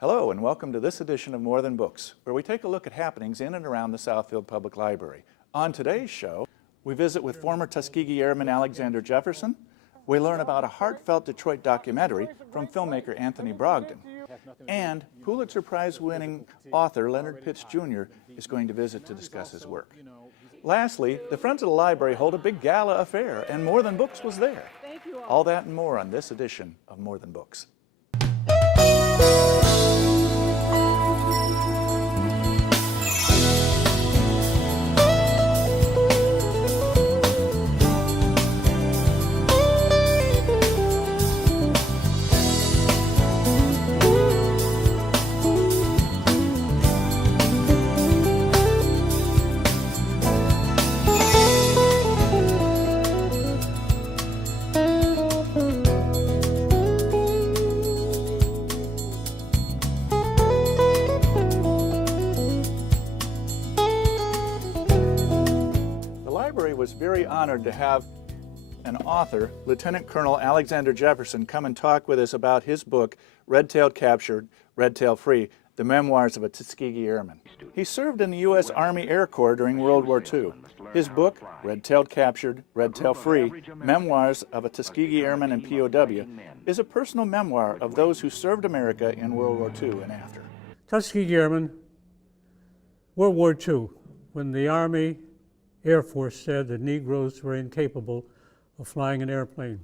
Hello and welcome to this edition of More Than Books, where we take a look at happenings in and around the Southfield Public Library. On today's show, we visit with former Tuskegee Airman Alexander Jefferson. We learn about a heartfelt Detroit documentary from filmmaker Anthony Brogdon. And Pulitzer Prize-winning author Leonard Pitts Jr. is going to visit to discuss his work. Lastly, the Friends of the Library hold a big gala affair, and More Than Books was there. All that and more on this edition of More Than Books. Was very honored to have an author, Lieutenant Colonel Alexander Jefferson, come and talk with us about his book, Red-Tailed Captured, Red-Tailed Free, The Memoirs of a Tuskegee Airman. He served in the U.S. Army Air Corps during World War II. His book, Red-Tailed Captured, Red-Tailed Free, Memoirs of a Tuskegee Airman and POW, is a personal memoir of those who served America in World War II and after. Tuskegee Airmen, World War II, when the Army Air Force said that Negroes were incapable of flying an airplane.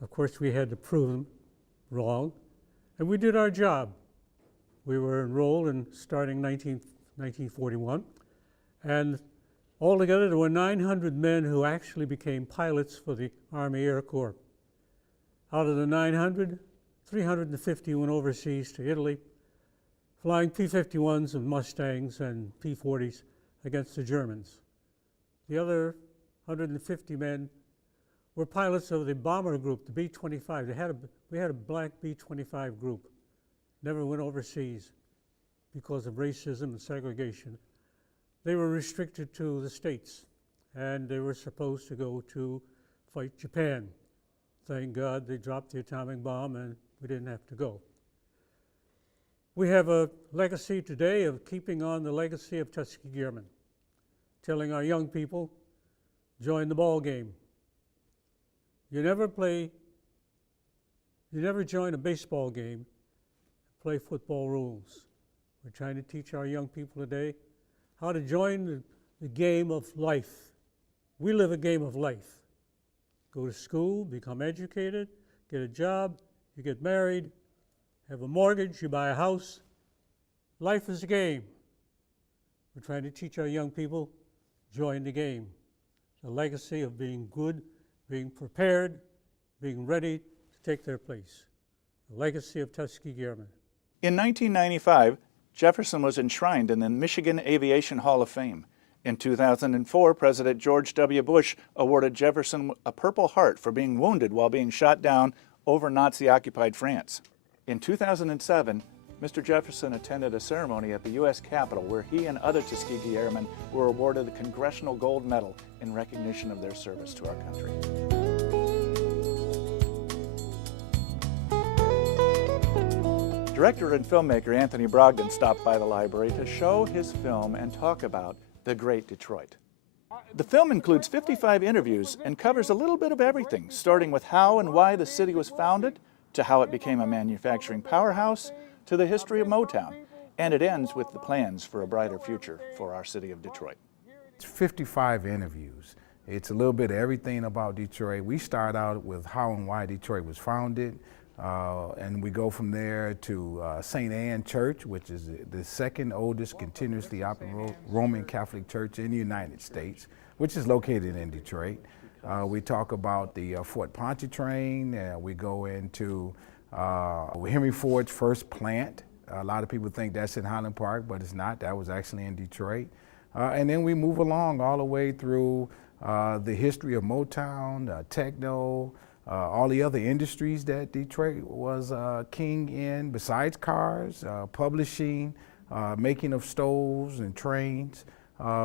Of course, we had to prove them wrong, and we did our job. We were enrolled in starting 1941, and altogether there were 900 men who actually became pilots for the Army Air Corps. Out of the 900, 350 went overseas to Italy, flying P-51s and Mustangs and P-40s against the Germans. The other 150 men were pilots of the bomber group, the B-25. We had a black B-25 group. Never went overseas because of racism and segregation. They were restricted to the States, and they were supposed to go to fight Japan. Thank God they dropped the atomic bomb and we didn't have to go. We have a legacy today of keeping on the legacy of Tuskegee Airmen, telling our young people, join the ball game. You never join a baseball game, play football rules. We're trying to teach our young people today how to join the game of life. We live a game of life. Go to school, become educated, get a job, you get married, have a mortgage, you buy a house. Life is a game. We're trying to teach our young people, join the game. The legacy of being good, being prepared, being ready to take their place. The legacy of Tuskegee Airmen. In 1995, Jefferson was enshrined in the Michigan Aviation Hall of Fame. In 2004, President George W. Bush awarded Jefferson a Purple Heart for being wounded while being shot down over Nazi-occupied France. In 2007, Mr. Jefferson attended a ceremony at the U.S. Capitol where he and other Tuskegee Airmen were awarded the Congressional Gold Medal in recognition of their service to our country. Director and filmmaker Anthony Brogdon stopped by the library to show his film and talk about The Great Detroit. The film includes 55 interviews and covers a little bit of everything, starting with how and why the city was founded, to how it became a manufacturing powerhouse, to the history of Motown, and it ends with the plans for a brighter future for our city of Detroit. It's 55 interviews. It's a little bit of everything about Detroit. We start out with how and why Detroit was founded, and we go from there to St. Anne Church, which is the second oldest continuously operating Roman Catholic church in the United States, which is located in Detroit. We talk about the Fort Pontchartrain. We go into Henry Ford's first plant. A lot of people think that's in Highland Park, but it's not. That was actually in Detroit. And then we move along all the way through the history of Motown, techno, all the other industries that Detroit was king in, besides cars, publishing, making of stoves and trains.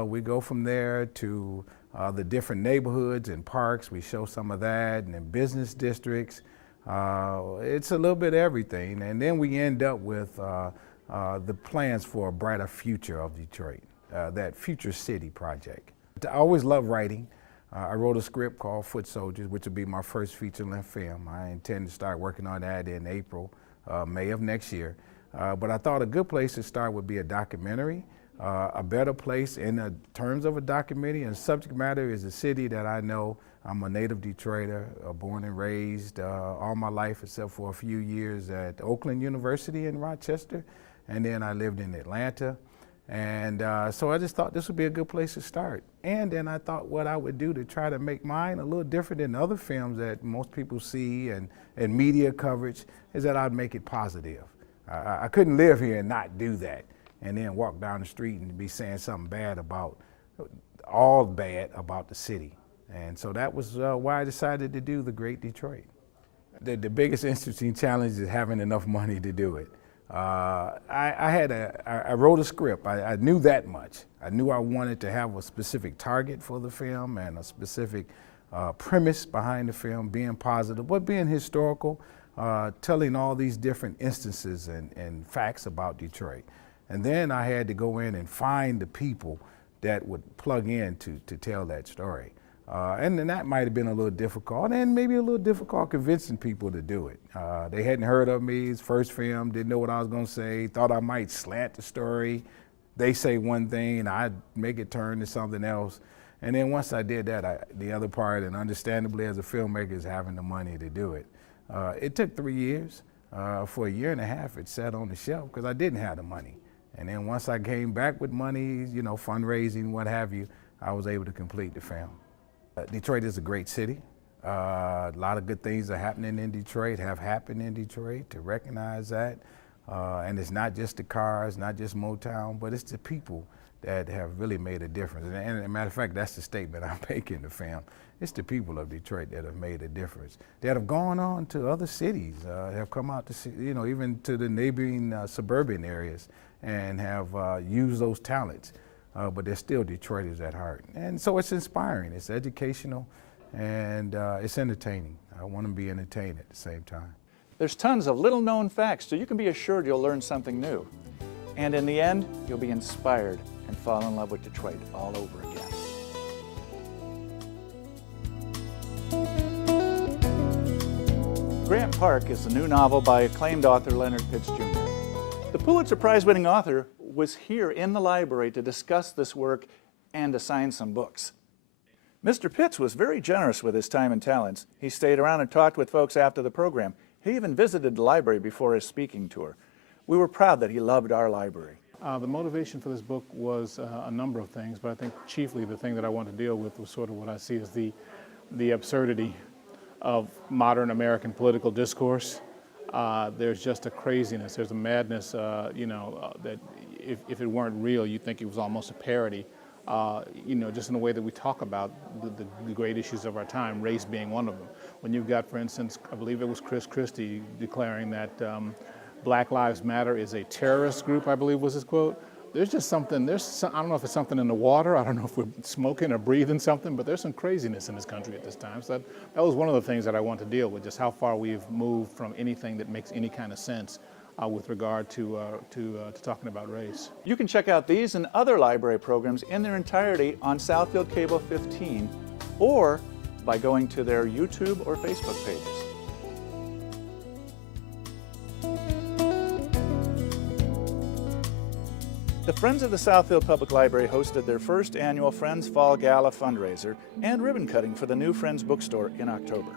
We go from there to the different neighborhoods and parks. We show some of that, and then business districts. It's a little bit of everything. And then we end up with the plans for a brighter future of Detroit, that Future City project. I always loved writing. I wrote a script called Foot Soldiers, which will be my first feature-length film. I intend to start working on that in April, May of next year. But I thought a good place to start would be a documentary. A better place in terms of a documentary and subject matter is a city that I know. I'm a native Detroiter, born and raised all my life except for a few years at Oakland University in Rochester, and then I lived in Atlanta. And so I just thought this would be a good place to start. And then I thought what I would do to try to make mine a little different than other films that most people see and media coverage is that I'd make it positive. I couldn't live here and not do that and then walk down the street and be saying something bad about, all bad about the city. And so that was why I decided to do The Great Detroit. The biggest interesting challenge is having enough money to do it. I wrote a script. I knew that much. I knew I wanted to have a specific target for the film and a specific premise behind the film, being positive, but being historical, telling all these different instances and facts about Detroit. And then I had to go in and find the people that would plug in to tell that story. And then that might have been a little difficult, and maybe a little difficult convincing people to do it. They hadn't heard of me, it's first film, didn't know what I was gonna say, thought I might slant the story. They say one thing, and I'd make it turn to something else. And then once I did that, the other part, and understandably as a filmmaker, is having the money to do it. It took 3 years. For a year and a half, it sat on the shelf because I didn't have the money. And then once I came back with money, you know, fundraising, what have you, I was able to complete the film. Detroit is a great city. A lot of good things are happening in Detroit, have happened in Detroit, to recognize that. And it's not just the cars, not just Motown, but it's the people that have really made a difference. And as a matter of fact, that's the statement I'm making in the film. It's the people of Detroit that have made a difference, that have gone on to other cities, have come out to see, you know, even to the neighboring suburban areas, and have used those talents. But they're still Detroiters at heart. And so it's inspiring, it's educational, and it's entertaining. I want to be entertained at the same time. There's tons of little known facts, so you can be assured you'll learn something new. And in the end, you'll be inspired and fall in love with Detroit all over again. Grant Park is the new novel by acclaimed author Leonard Pitts Jr. The Pulitzer Prize-winning author was here in the library to discuss this work and to sign some books. Mr. Pitts was very generous with his time and talents. He stayed around and talked with folks after the program. He even visited the library before his speaking tour. We were proud that he loved our library. The motivation for this book was a number of things, but I think chiefly the thing that I want to deal with was sort of what I see as the absurdity of modern American political discourse. There's just a craziness, there's a madness, that if it weren't real, you'd think it was almost a parody. Just in the way that we talk about the great issues of our time, race being one of them. When you've got, for instance, I believe it was Chris Christie declaring that Black Lives Matter is a terrorist group, I believe was his quote. There's just something, I don't know if it's something in the water, I don't know if we're smoking or breathing something, but there's some craziness in this country at this time. So that was one of the things that I want to deal with, just how far we've moved from anything that makes any kind of sense with regard to talking about race. You can check out these and other library programs in their entirety on Southfield Cable 15 or by going to their YouTube or Facebook pages. The Friends of the Southfield Public Library hosted their first annual Friends Fall Gala fundraiser and ribbon cutting for the new Friends bookstore in October.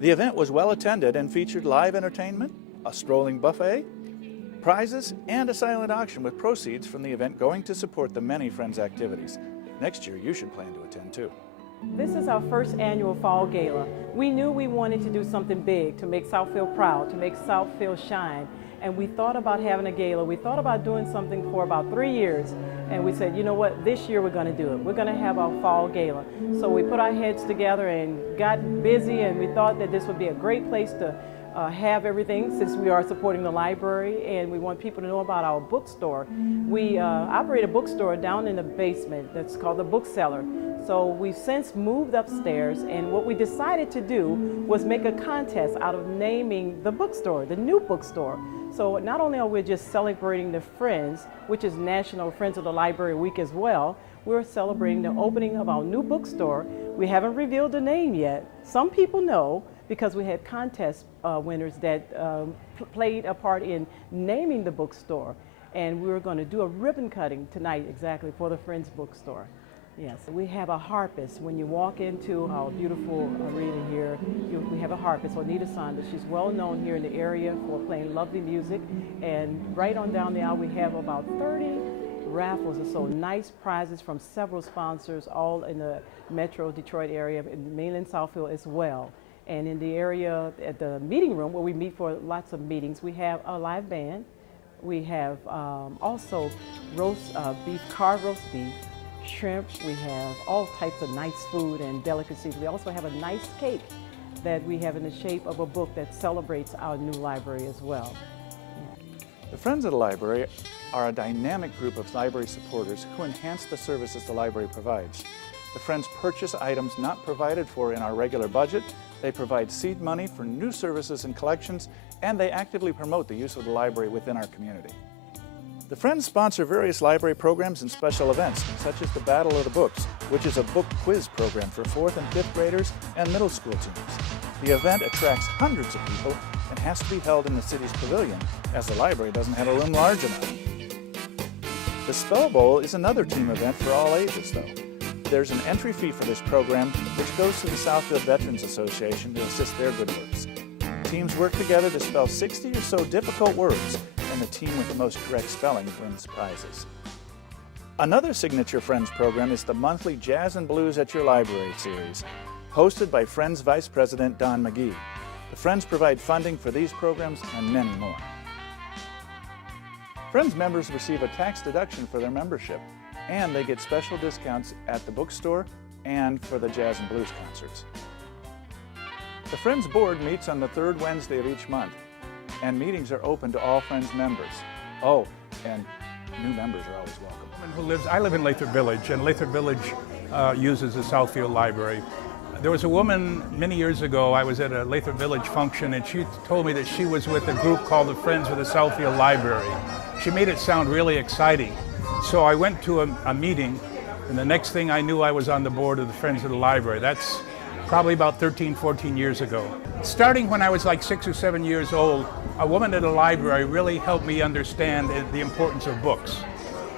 The event was well attended and featured live entertainment, a strolling buffet, prizes, and a silent auction with proceeds from the event going to support the many Friends activities. Next year, you should plan to attend too. This is our first annual Fall Gala. We knew we wanted to do something big to make Southfield proud, to make Southfield shine. And we thought about having a gala. We thought about doing something for about 3 years. And we said, you know what, this year we're going to do it. We're going to have our Fall Gala. So we put our heads together and got busy, and we thought that this would be a great place to have everything, since we are supporting the library and we want people to know about our bookstore. We operate a bookstore down in the basement that's called the Bookseller. So we've since moved upstairs, and what we decided to do was make a contest out of naming the bookstore, the new bookstore. So not only are we just celebrating the Friends, which is National Friends of the Library Week as well, we're celebrating the opening of our new bookstore. We haven't revealed the name yet. Some people know because we had contest winners that played a part in naming the bookstore. And we're going to do a ribbon cutting tonight exactly for the Friends bookstore. Yes, we have a harpist. When you walk into our beautiful arena here, we have a harpist, Juanita Saunders. She's well known here in the area for playing lovely music. And right on down the aisle, we have about 30 raffles or so, nice prizes from several sponsors, all in the Metro Detroit area, in mainland Southfield as well. And in the area at the meeting room where we meet for lots of meetings, we have a live band. We have also carved roast beef, shrimp. We have all types of nice food and delicacies. We also have a nice cake that we have in the shape of a book that celebrates our new library as well. The Friends of the Library are a dynamic group of library supporters who enhance the services the library provides. The Friends purchase items not provided for in our regular budget. They provide seed money for new services and collections, and they actively promote the use of the library within our community. The Friends sponsor various library programs and special events, such as the Battle of the Books, which is a book quiz program for 4th and 5th graders and middle school teams. The event attracts hundreds of people and has to be held in the city's pavilion, as the library doesn't have a room large enough. The Spell Bowl is another team event for all ages, though. There's an entry fee for this program, which goes to the Southfield Veterans Association to assist their good works. Teams work together to spell 60 or so difficult words, and the team with the most correct spelling wins prizes. Another signature Friends program is the monthly Jazz and Blues at Your Library series, hosted by Friends Vice President Don McGee. The Friends provide funding for these programs and many more. Friends members receive a tax deduction for their membership, and they get special discounts at the bookstore and for the Jazz and Blues concerts. The Friends Board meets on the 3rd Wednesday of each month, and meetings are open to all Friends members. Oh, and new members are always welcome. I live in Lathrop Village, and Lathrop Village uses the Southfield Library. There was a woman many years ago, I was at a Lathrop Village function, and she told me that she was with a group called the Friends of the Southfield Library. She made it sound really exciting. So I went to a meeting, and the next thing I knew, I was on the board of the Friends of the Library. That's probably about 13, 14 years ago. Starting when I was like 6 or 7 years old, a woman at a library really helped me understand the importance of books.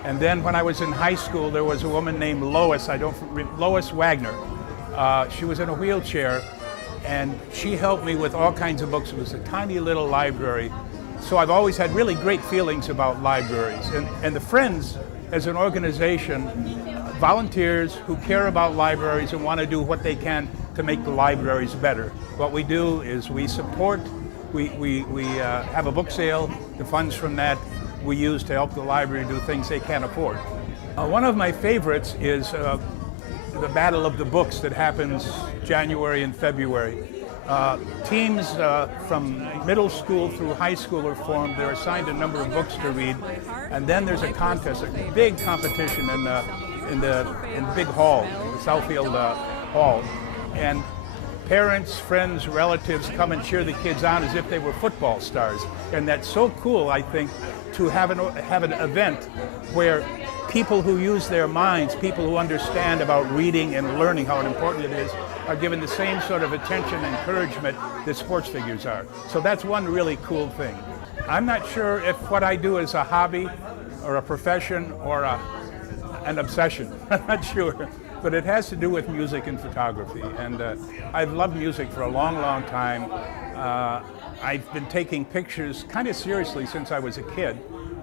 And then when I was in high school, there was a woman named Lois Wagner. She was in a wheelchair, and she helped me with all kinds of books. It was a tiny little library. So I've always had really great feelings about libraries. And the Friends, as an organization, volunteers who care about libraries and want to do what they can to make the libraries better. What we do is we support, we have a book sale. The funds from that we use to help the library do things they can't afford. One of my favorites is the Battle of the Books that happens January and February. Teams from middle school through high school are formed. They're assigned a number of books to read, and then there's a contest, a big competition in the big hall, the Southfield Hall, and parents, friends, relatives come and cheer the kids on as if they were football stars. And that's so cool, I think, to have an event where people who use their minds, people who understand about reading and learning, how important it is, are given the same sort of attention and encouragement that sports figures are. So that's one really cool thing. I'm not sure if what I do is a hobby or a profession or an obsession. I'm not sure. But it has to do with music and photography. And I've loved music for a long, long time. I've been taking pictures kind of seriously since I was a kid.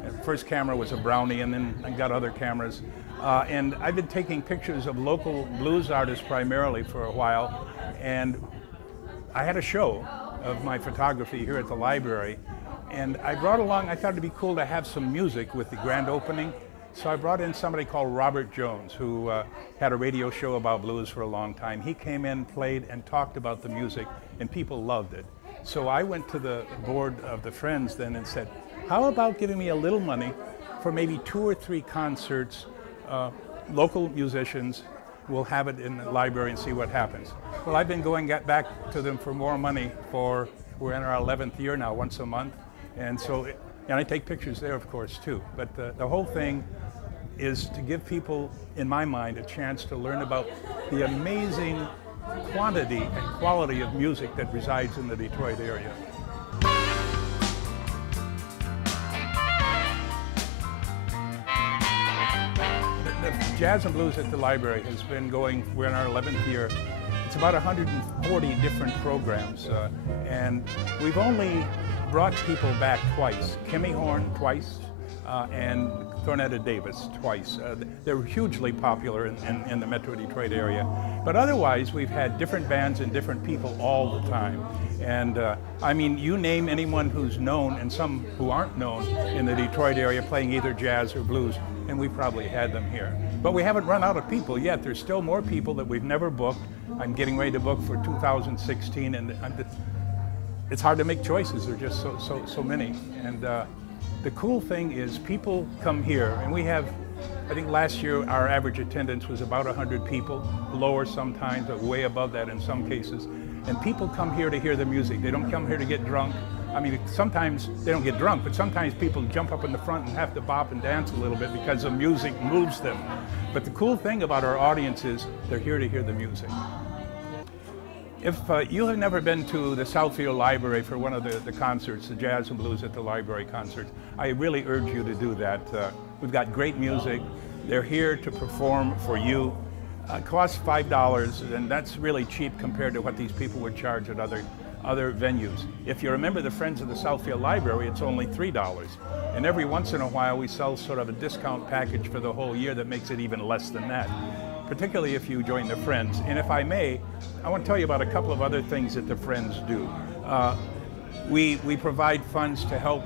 The first camera was a Brownie, and then I got other cameras. And I've been taking pictures of local blues artists primarily for a while. And I had a show of my photography here at the library. And I brought along, I thought it'd be cool to have some music with the grand opening. So I brought in somebody called Robert Jones, who had a radio show about blues for a long time. He came in, played, and talked about the music, and people loved it. So I went to the board of the Friends then and said, how about giving me a little money for maybe 2 or 3 concerts, local musicians, we'll have it in the library and see what happens. Well, I've been going back to them for more money we're in our 11th year now, once a month. And so, and I take pictures there, of course, too. But the whole thing is to give people, in my mind, a chance to learn about the amazing quantity and quality of music that resides in the Detroit area. The Jazz and Blues at the Library has been going, we're in our 11th year. It's about 140 different programs, and we've only brought people back twice. Kimmy Horn twice, and Thornetta Davis twice. They're hugely popular in the Metro Detroit area. But otherwise, we've had different bands and different people all the time. And I mean, you name anyone who's known and some who aren't known in the Detroit area playing either jazz or blues, and we probably had them here. But we haven't run out of people yet. There's still more people that we've never booked. I'm getting ready to book for 2016, and it's hard to make choices. There are just so many. And the cool thing is people come here, and we have, I think last year our average attendance was about 100 people, lower sometimes, but way above that in some cases. And people come here to hear the music. They don't come here to get drunk. I mean, sometimes they don't get drunk, but sometimes people jump up in the front and have to bop and dance a little bit because the music moves them. But the cool thing about our audience is they're here to hear the music. If you have never been to the Southfield Library for one of the concerts, the Jazz and Blues at the Library concerts, I really urge you to do that. We've got great music. They're here to perform for you. It costs $5, and that's really cheap compared to what these people would charge at other venues. If you're a member of the Friends of the Southfield Library, it's only $3. And every once in a while, we sell sort of a discount package for the whole year that makes it even less than that, particularly if you join the Friends. And if I may, I want to tell you about a couple of other things that the Friends do. We provide funds to help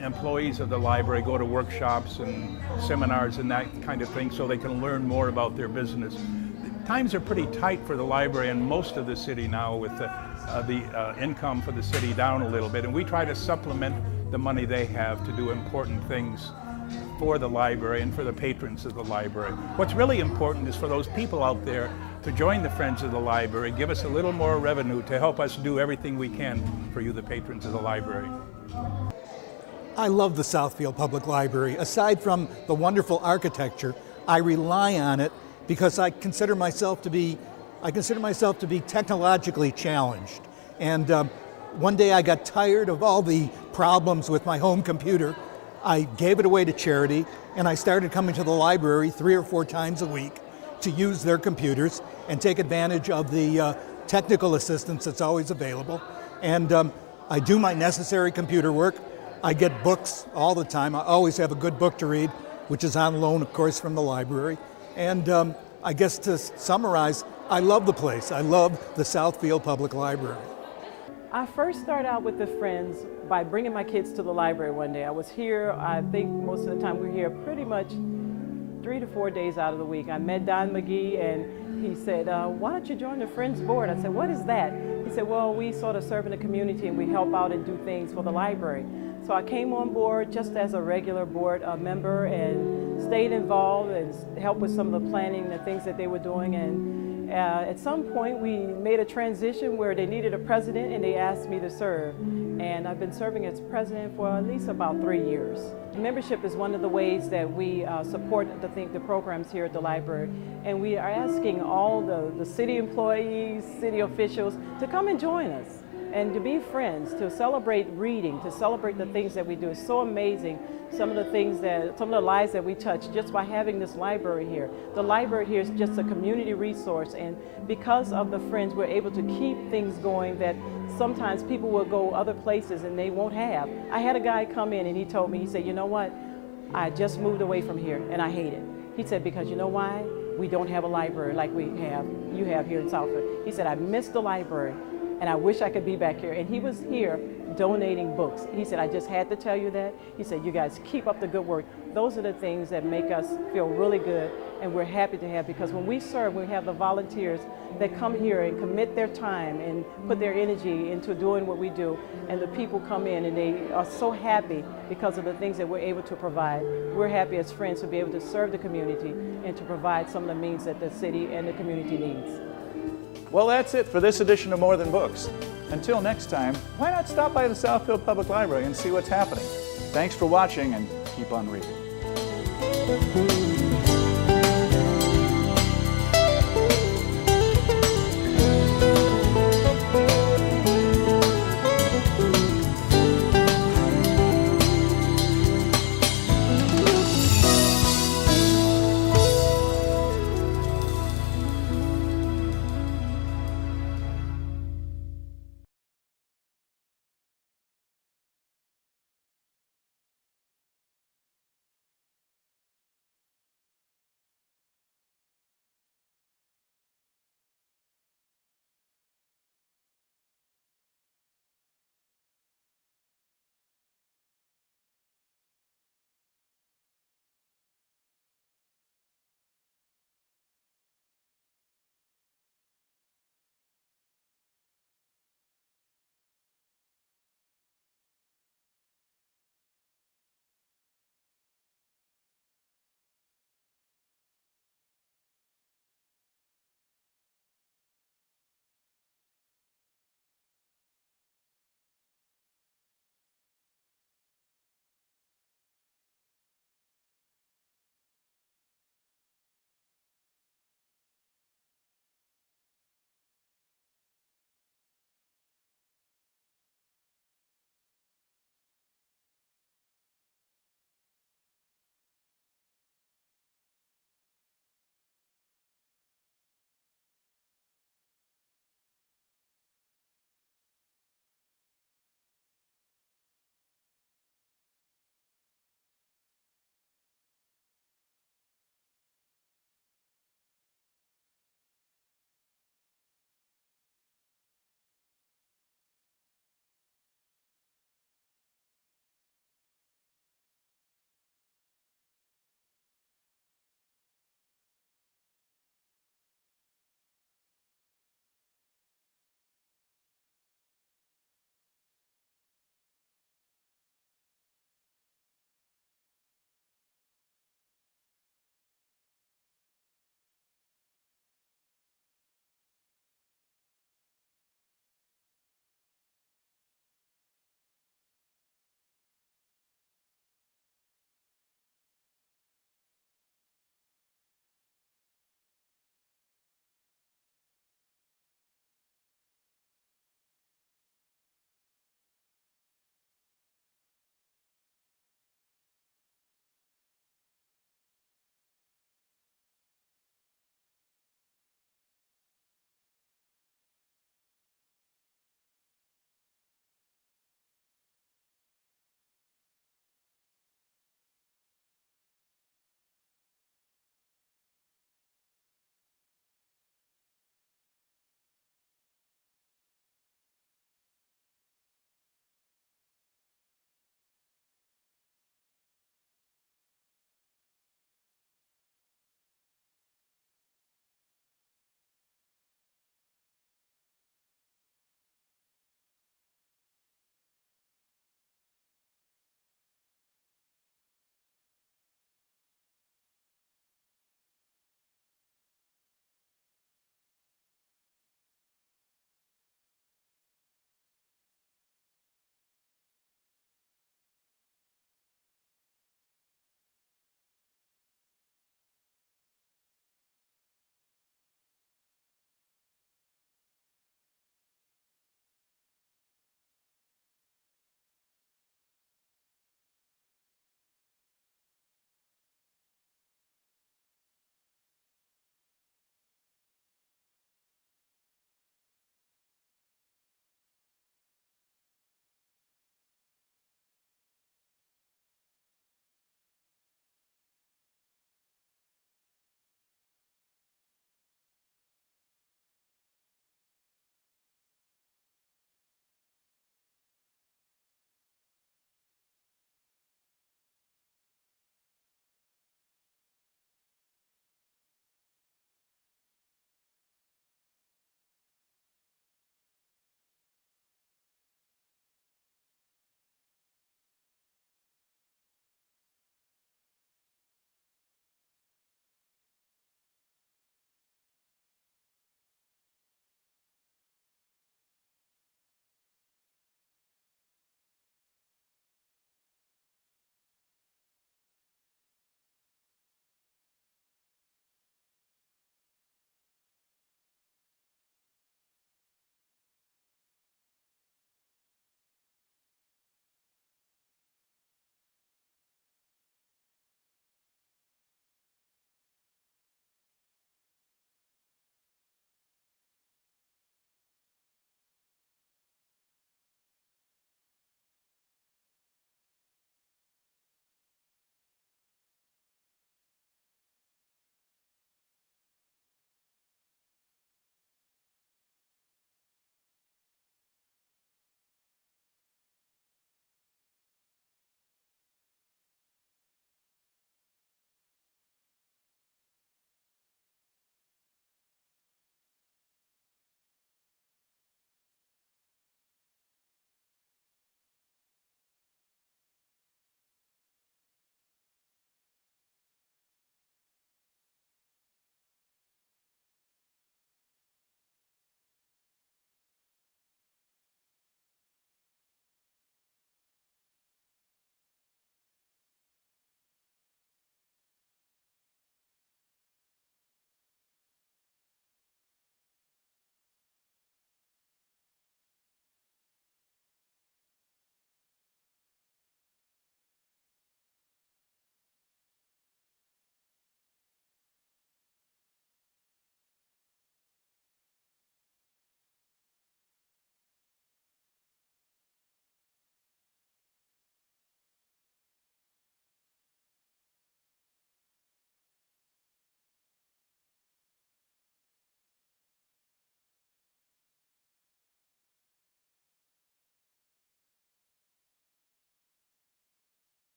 employees of the library go to workshops and seminars and that kind of thing so they can learn more about their business. Times are pretty tight for the library in most of the city now with the income for the city down a little bit, and we try to supplement the money they have to do important things for the library and for the patrons of the library. What's really important is for those people out there to join the Friends of the Library, give us a little more revenue to help us do everything we can for you, the patrons of the library. I love the Southfield Public Library. Aside from the wonderful architecture, I rely on it because I consider myself to be technologically challenged. And one day I got tired of all the problems with my home computer. I gave it away to charity, and I started coming to the library 3 or 4 times a week to use their computers and take advantage of the technical assistance that's always available. And I do my necessary computer work. I get books all the time. I always have a good book to read, which is on loan, of course, from the library. And I guess to summarize, I love the place. I love the Southfield Public Library. I first started out with the Friends by bringing my kids to the library one day. I was here, I think most of the time we're here pretty much 3 to 4 days out of the week. I met Don McGee and he said, why don't you join the Friends board? I said, what is that? He said, well, we sort of serve in the community and we help out and do things for the library. So I came on board just as a regular board member and stayed involved and helped with some of the planning and the things that they were doing. And at some point we made a transition where they needed a president and they asked me to serve. And I've been serving as president for at least about 3 years. Membership is one of the ways that we support the programs here at the library. And we are asking all the city employees, city officials to come and join us and to be friends, to celebrate reading, to celebrate the things that we do. It's so amazing, some of the lives that we touch just by having this library here. The library here is just a community resource, and because of the Friends, we're able to keep things going that sometimes people will go other places and they won't have. I had a guy come in and he told me, he said, you know what, I just moved away from here and I hate it. He said, because you know why? We don't have a library like you have here in Southfield. He said, I miss the library. and I wish I could be back here. And he was here donating books. He said, I just had to tell you that. He said, you guys keep up the good work. Those are the things that make us feel really good, and we're happy to have, because when we serve, we have the volunteers that come here and commit their time and put their energy into doing what we do, and the people come in and they are so happy because of the things that we're able to provide. We're happy as friends to be able to serve the community and to provide some of the means that the city and the community needs. Well, that's it for this edition of More Than Books. Until next time, why not stop by the Southfield Public Library and see what's happening? Thanks for watching, and keep on reading.